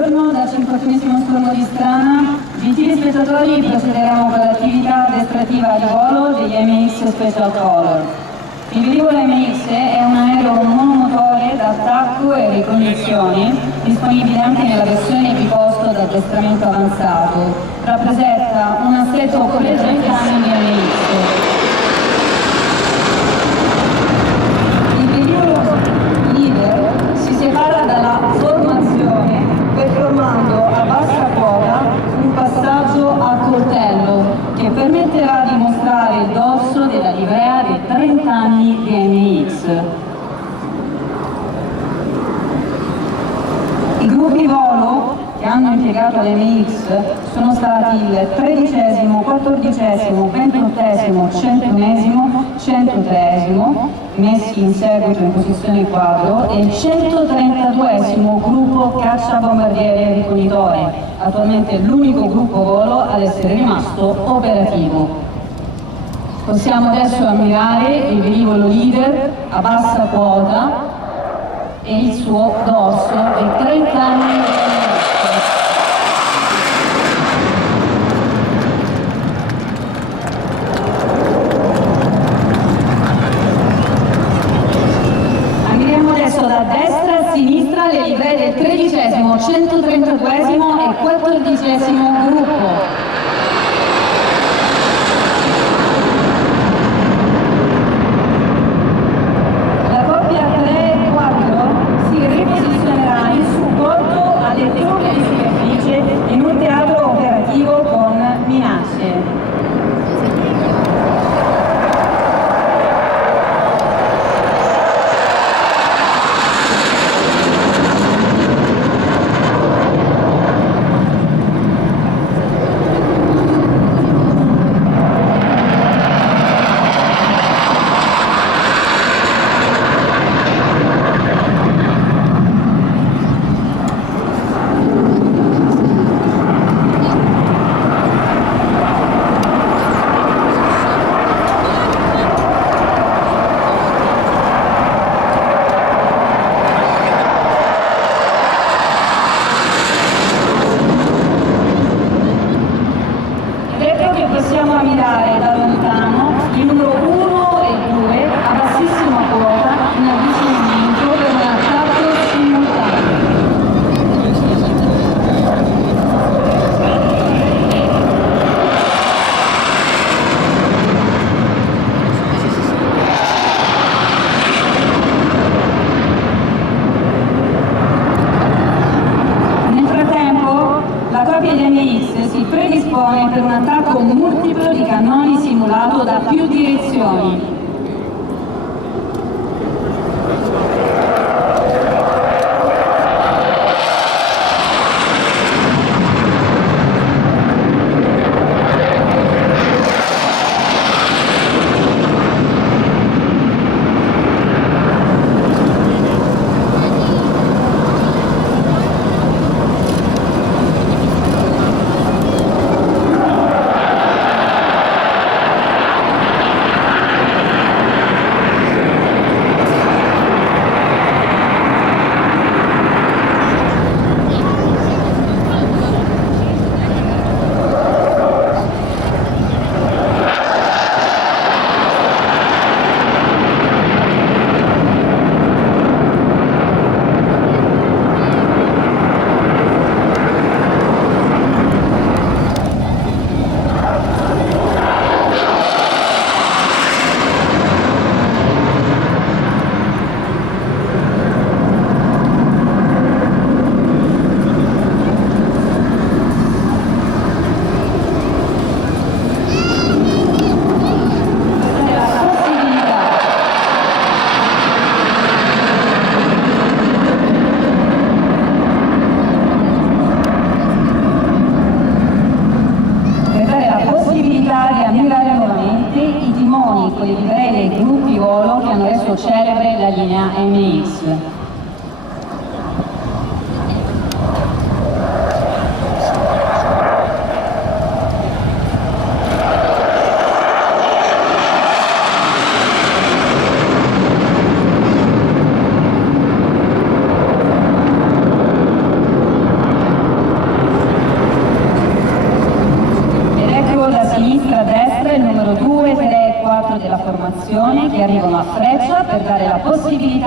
Buongiorno, dal 51° turno di strana. Gentili spettatori, procederemo con l'attività addestrativa di volo degli MX Special Color. Il velivolo MX è un aereo monomotore da attacco e ricognizione, disponibile anche nella versione biposto da addestramento avanzato. Rappresenta un assetto completamente di MX. Si separa dalla formazione performando a bassa quota un passaggio a coltello che permetterà di mostrare il dorso della livrea dei 30 anni di MX. I gruppi volo che hanno impiegato l'MX sono stati il 13°, 14°, 28°, 101°, 103°, messi in seguito in posizione quadro, e il 132° gruppo caccia bombardiere ricognitore, attualmente l'unico gruppo volo ad essere rimasto operativo. Possiamo adesso ammirare il velivolo leader a bassa quota e il suo dorso dei 30 anni. Da destra a sinistra le livree del 13°, 132° e 14° gruppo. La coppia 3 e 4 si riposizionerà in supporto alle truppe di superficie in un teatro operativo con minacce. Possiamo ammirare da lontano il numero 1 e 2 a bassissima quota in avvicinamento per un attacco simultaneo. Nel frattempo, la coppia di MX si predispone per un attacco multiplo di cannoni simulato da più direzioni.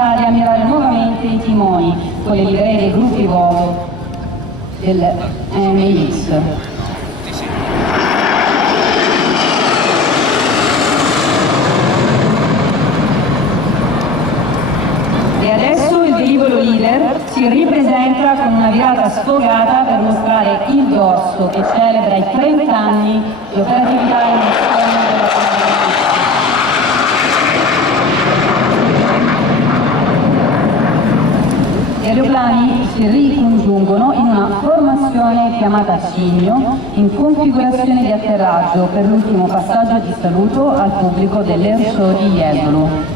l'opportunità di ammirare nuovamente i timoni con le livree dei gruppi Volvo del AMX. E adesso il velivolo leader si ripresenta con una virata sfogata per mostrare il dorso che celebra i 30 anni di operatività e missione della Compagnia. Gli aeroplani si ricongiungono in una formazione chiamata Cigno in configurazione di atterraggio per l'ultimo passaggio di saluto al pubblico dell'Air Show di Jesolo.